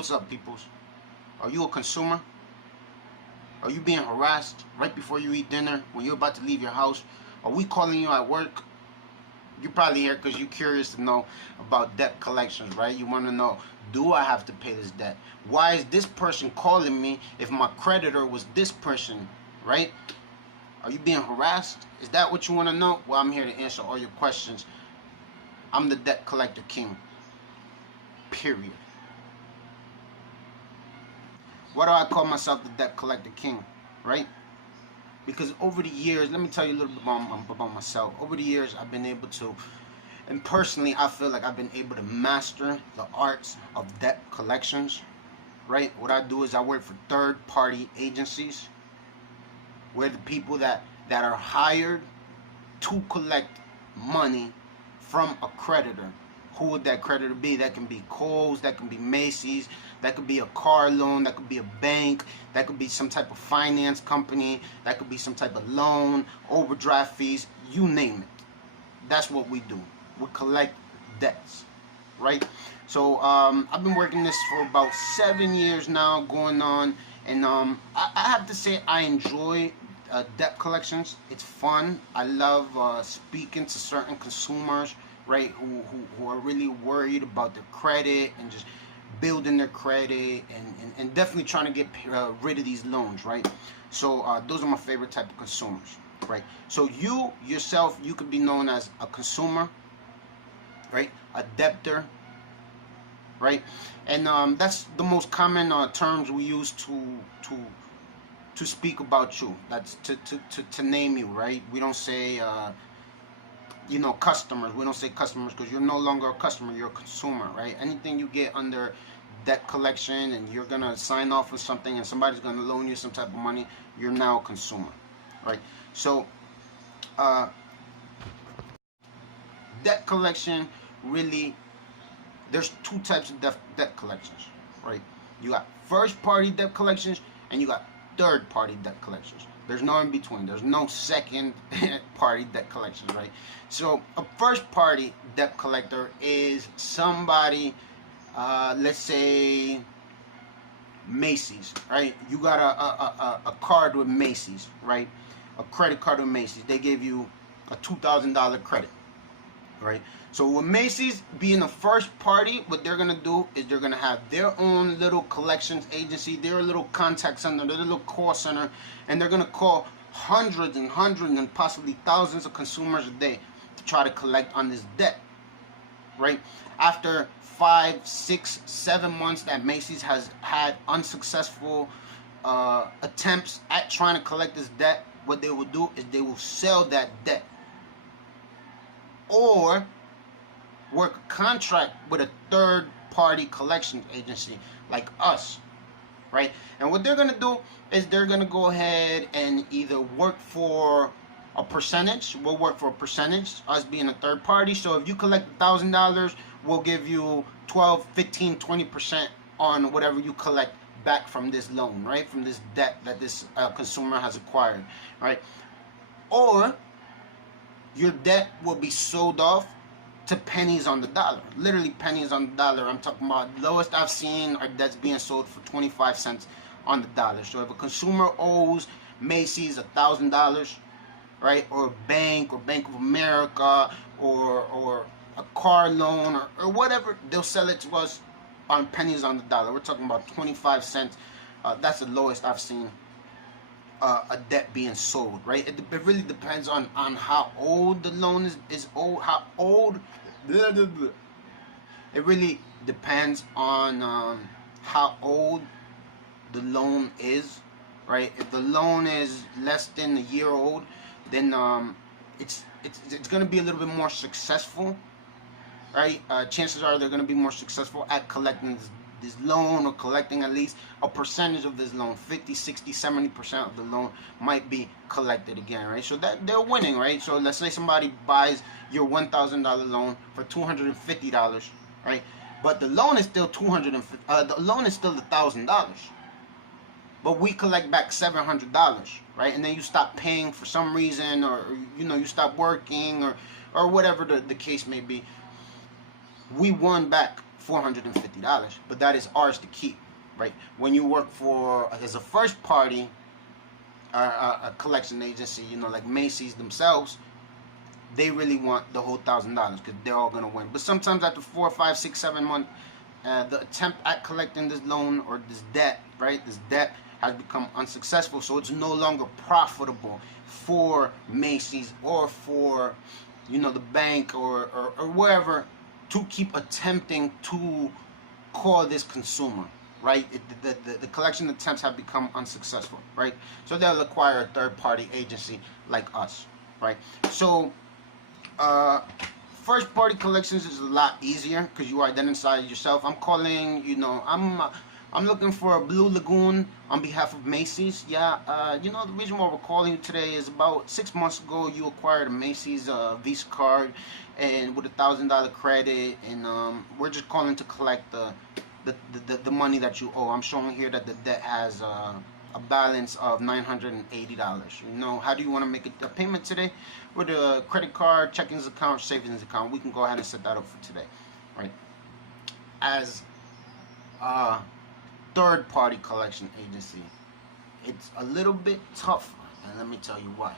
What's up, peoples? Are you a consumer? Are you being harassed right before you eat dinner, when you're about to leave your house? Are we calling you at work? You're probably here because you're curious to know about debt collections, right? You want to know, do I have to pay this debt? Why is this person calling me if my creditor was this person, right? Are you being harassed? Is that what you want to know? Well, I'm here to answer all your questions. I'm the Debt Collector King. Period. Why do I call myself the Debt Collector King, right? Because over the years, let me tell you a little bit about myself. Over the years, I've been able to, and personally, I feel like I've been able to master the arts of debt collections, right? What I do is I work for third-party agencies, where the people that are hired to collect money from a creditor. Who would that creditor be? That can be Kohl's, that can be Macy's, that could be a car loan, that could be a bank, that could be some type of finance company, that could be some type of loan, overdraft fees, you name it. That's what we do. We collect debts, right? So I've been working this for about 7 years now, going on, and I have to say I enjoy debt collections. It's fun. I love speaking to certain consumers, right, who are really worried about their credit and just building their credit and definitely trying to get rid of these loans, right? So those are my favorite type of consumers, right? So you yourself, you could be known as a consumer, right? A debtor, right? And that's the most common terms we use to speak about you. That's to name you, right? We don't say customers. We don't say customers because you're no longer a customer, you're a consumer, right? Anything you get under debt collection and you're gonna sign off with something and somebody's gonna loan you some type of money, you're now a consumer, right? So debt collection, really, there's two types of debt collections, right? You got first party debt collections and you got third party debt collections. There's no in between. There's no second party debt collections, right? So a first party debt collector is somebody, let's say Macy's, right? You got a card with Macy's, right? A credit card with Macy's. They gave you a $2,000 credit, right? So with Macy's being a first party, what they're gonna do is they're gonna have their own little collections agency, their little contact center, their little call center, and they're gonna call hundreds and possibly thousands of consumers a day to try to collect on this debt, right? After 5, 6, 7 months that Macy's has had unsuccessful attempts at trying to collect this debt, what they will do is they will sell that debt or work a contract with a third-party collection agency like us, right? And what they're gonna do is they're gonna go ahead and either work for a percentage. We'll work for a percentage, us being a third party. So if you collect $1,000, we'll give you 12, 15, 20% on whatever you collect back from this loan, right? From this debt that this consumer has acquired, right? Or your debt will be sold off to pennies on the dollar. Literally pennies on the dollar. I'm talking about lowest I've seen are debts being sold for 25 cents on the dollar. So if a consumer owes Macy's $1,000, right, or a bank or Bank of America or a car loan or whatever, they'll sell it to us on pennies on the dollar. We're talking about 25 cents. That's the lowest I've seen a debt being sold, right? It really depends on how old the loan is old, how old. It really depends on how old the loan is, right? If the loan is less than a year old, then it's going to be a little bit more successful, right? Chances are they're going to be more successful at collecting this loan, or collecting at least a percentage of this loan. 50, 60, 70% of the loan might be collected again, right? So that they're winning, right? So let's say somebody buys your $1,000 loan for $250, right? But the loan is still the loan is still $1,000. But we collect back $700, right? And then you stop paying for some reason, or you stop working, or whatever the case may be. We won back $450, but that is ours to keep, right? When you work for as a first party a collection agency, you know, like Macy's themselves, they really want the whole $1,000 because they're all gonna win. But sometimes after 4, 5, 6, 7 months, the attempt at collecting this loan or this debt, right? This debt has become unsuccessful, so it's no longer profitable for Macy's or for, you know, the bank or wherever to keep attempting to call this consumer, right? The collection attempts have become unsuccessful, right? So they'll acquire a third-party agency like us, right? So first party collections is a lot easier because you identify yourself. I'm calling, you know, I'm looking for a Blue Lagoon on behalf of Macy's. Yeah, you know, the reason why we're calling you today is about 6 months ago you acquired a Macy's Visa card and with $1,000 credit, and we're just calling to collect the money that you owe. I'm showing here that the debt has a balance of $980. You know, how do you want to make a payment today? With a credit card, checking account, savings account. We can go ahead and set that up for today, right? As a third-party collection agency, it's a little bit tougher, and let me tell you why.